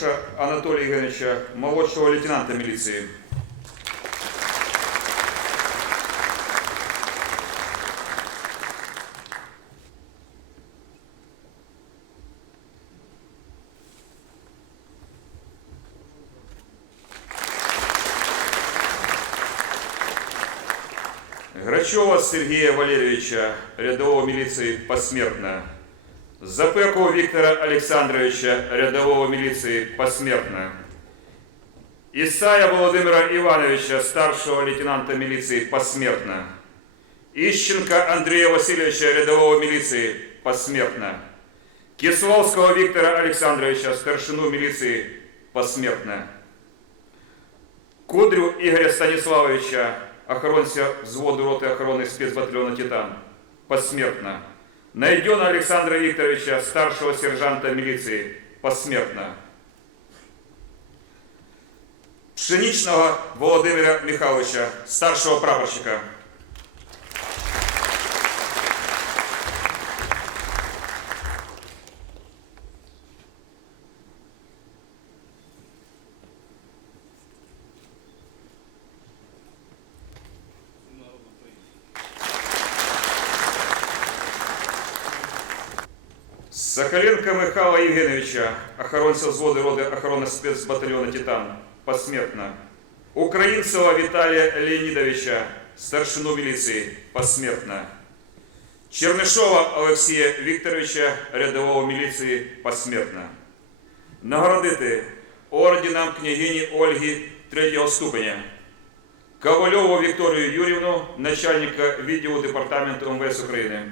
Антоша Анатолія Євгеновича, молодшого лейтенанта міліції. Грачева Сергея Валерьевича, рядового милиции, посмертно. Запекова Виктора Александровича, рядового милиции, посмертно. Исая Володимира Ивановича, старшего лейтенанта милиции, посмертно. Ищенко Андрея Васильевича, рядового милиции, посмертно. Кисловского Виктора Александровича, старшину милиции, посмертно. Кудрю Игоря Станиславовича, охоронця взводу роти охорони спецбатальйону «Титан», посмертно. Найдена Александра Викторовича, старшего сержанта милиции, посмертно. Пшеничного Володимира Михайловича, старшего прапорщика. Соколенко Михайла Євгеновича, охоронця взводу роти охорони спецбатальйону «Титан», посмертно. Українцева Віталія Леонідовича, старшину міліції, посмертно. Чернишова Олексія Вікторовича, рядового міліції, посмертно. Нагородити орденом княгині Ольги третього ступеня. Ковальову Вікторію Юрівну, начальника відділу департаменту МВС України.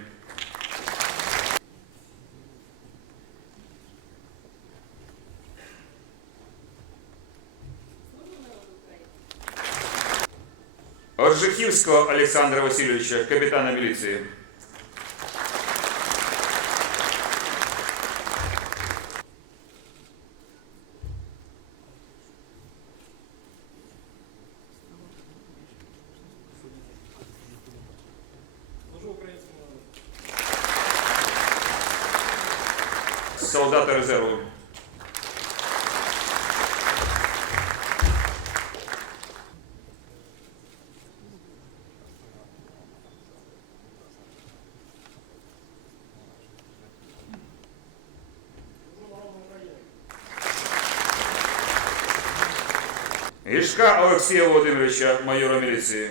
Оржихівського Олександра Васильовича, капітана міліції. Служу українському народу. Солдата резерву. Гішка Олексія Володимировича, майора міліції.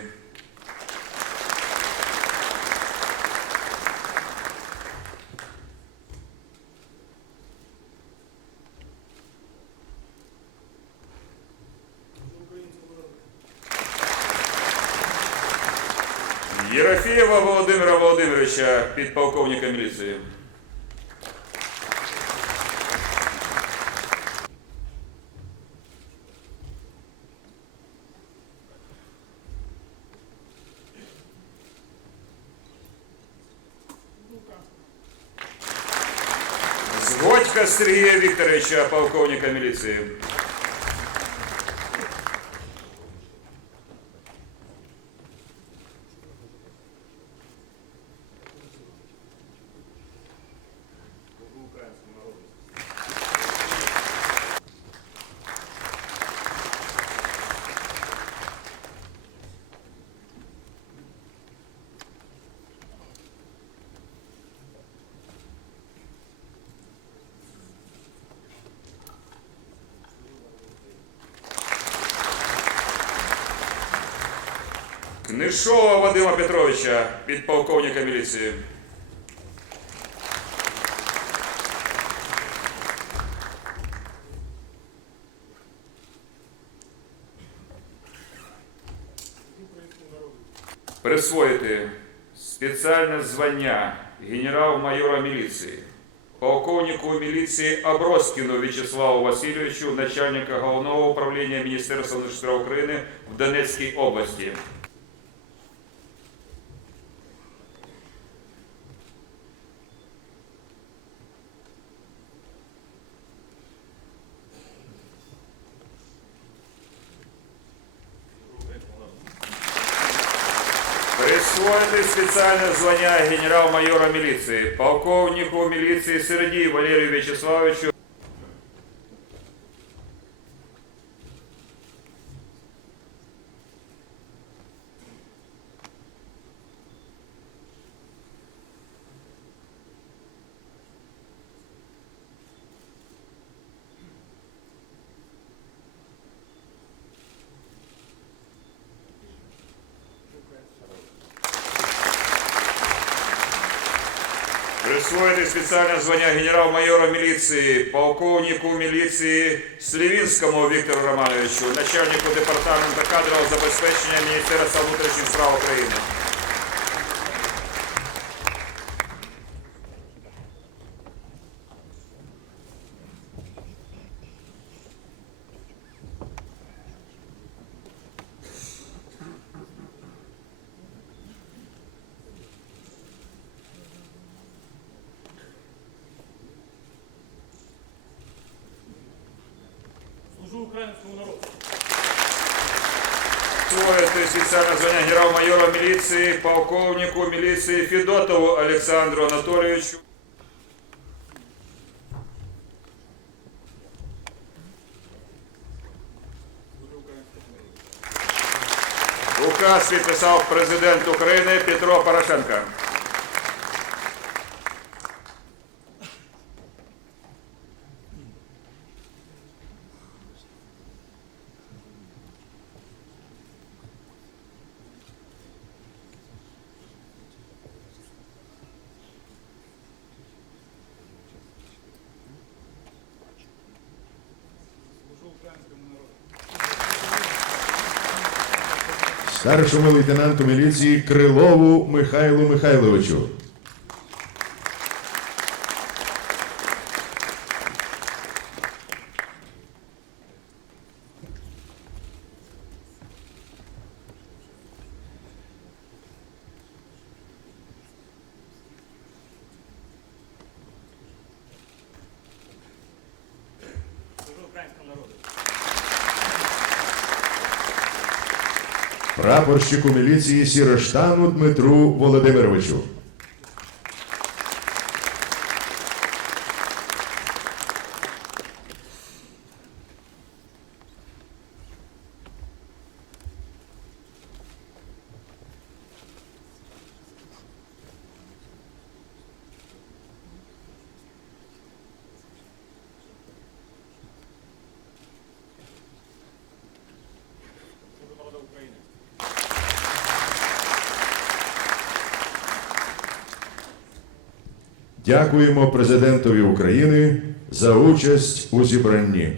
Єрофєєва Володимира Володимировича, підполковника міліції. Згодька Сергія Вікторовича, полковника міліції. Служу українському народу. Книшова Вадима Петровича, підполковника міліції. Присвоїти спеціальне звання генерал-майора міліції, полковнику міліції Аброскіну В'ячеславу Васильовичу, начальника головного управління Міністерства внутрішніх справ України в Донецькій області. Служу українському народу. Присвоїти спеціальне звання генерал-майора міліції, полковнику міліції Сергію Валерію В'ячеславовичу. Присвоєне спеціальне звання генерал-майора міліції, полковнику міліції Слівінському Віктору Романовичу, начальнику департаменту кадрового забезпечення Міністерства внутрішніх справ України. Українському народу. Спеціальне звання генерал-майора міліції, полковнику міліції Федотову Олександру Анатолійовичу. Указ підписав президент України Петро Порошенко. Старшому лейтенанту міліції Крилову Михайлу Михайловичу. Служу українському народу. Прапорщику міліції Сіроштану Дмитру Володимировичу. Служу народу України. Дякуємо президентові України за участь у зібранні.